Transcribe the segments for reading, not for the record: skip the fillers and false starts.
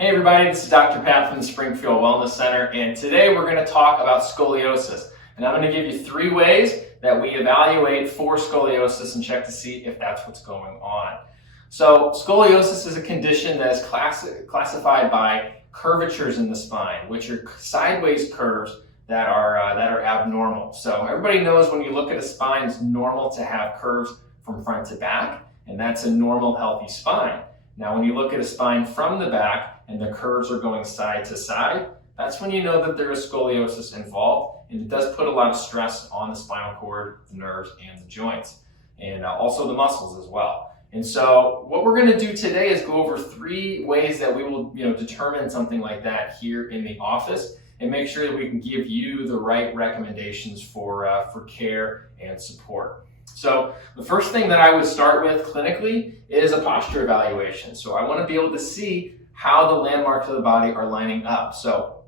Hey everybody, this is Dr. Pat from the Springfield Wellness Center, and today we're going to talk about scoliosis. And I'm going to give you 3 ways that we evaluate for scoliosis and check to see if that's what's going on. So scoliosis is a condition that is classified by curvatures in the spine, which are sideways curves that are abnormal. So everybody knows when you look at a spine, it's normal to have curves from front to back, and that's a normal, healthy spine. Now, when you look at a spine from the back and the curves are going side to side, that's when you know that there is scoliosis involved, and it does put a lot of stress on the spinal cord, the nerves, and the joints, and also the muscles as well. And so what we're going to do today is go over 3 ways that we will determine something like that here in the office and make sure that we can give you the right recommendations for care and support. So the first thing that I would start with clinically is a posture evaluation. So I want to be able to see how the landmarks of the body are lining up. So,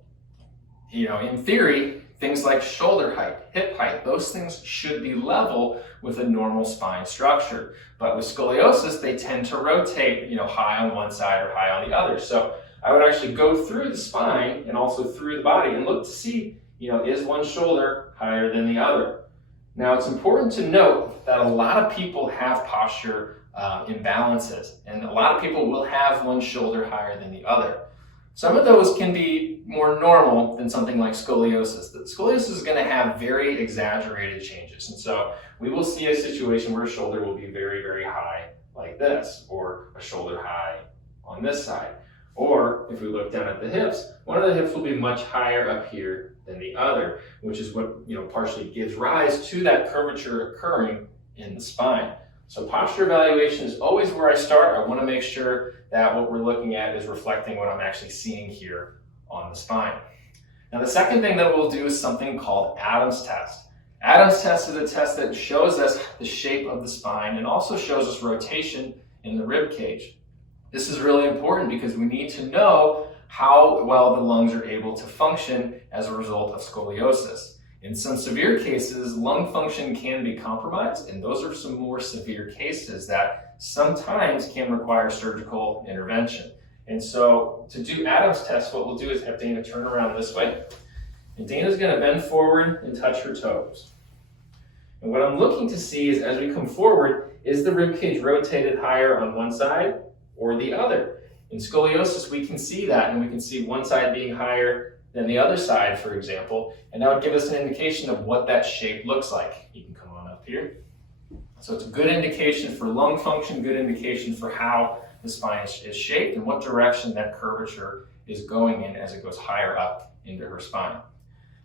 in theory, things like shoulder height, hip height, those things should be level with a normal spine structure. But with scoliosis, they tend to rotate, high on one side or high on the other. So I would actually go through the spine and also through the body and look to see, is one shoulder higher than the other? Now, it's important to note that a lot of people have posture imbalances, and a lot of people will have one shoulder higher than the other. Some of those can be more normal than something like scoliosis. The scoliosis is going to have very exaggerated changes, and so we will see a situation where a shoulder will be very, very high like this, or a shoulder high on this side. Or if we look down at the hips, one of the hips will be much higher up here than the other, which is what partially gives rise to that curvature occurring in the spine. So posture evaluation is always where I start. I want to make sure that what we're looking at is reflecting what I'm actually seeing here on the spine. Now, the second thing that we'll do is something called Adams test. Adams test is a test that shows us the shape of the spine and also shows us rotation in the rib cage. This is really important because we need to know how well the lungs are able to function as a result of scoliosis. In some severe cases, lung function can be compromised, and those are some more severe cases that sometimes can require surgical intervention. And so to do Adams test, what we'll do is have Dana turn around this way, and Dana's going to bend forward and touch her toes. And what I'm looking to see is, as we come forward, is the rib cage rotated higher on one side or the other? In scoliosis, we can see that, and we can see one side being higher than the other side, for example, and that would give us an indication of what that shape looks like. You can come on up here. So it's a good indication for lung function, good indication for how the spine is shaped and what direction that curvature is going in as it goes higher up into her spine.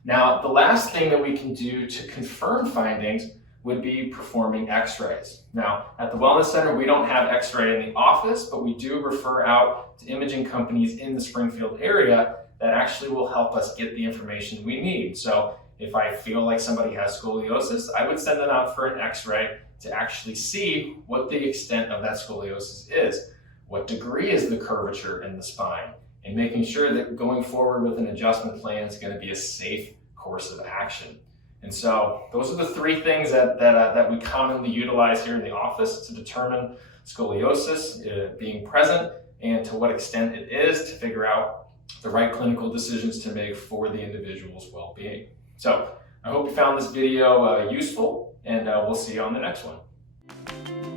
Now, the last thing that we can do to confirm findings would be performing x-rays. Now, at the Wellness Center, we don't have x-ray in the office, but we do refer out to imaging companies in the Springfield area that actually will help us get the information we need. So if I feel like somebody has scoliosis, I would send them out for an x-ray to actually see what the extent of that scoliosis is. What degree is the curvature in the spine? And making sure that going forward with an adjustment plan is going to be a safe course of action. And so those are the 3 things that we commonly utilize here in the office to determine scoliosis being present and to what extent it is, to figure out the right clinical decisions to make for the individual's well-being. So I hope you found this video useful, and we'll see you on the next one.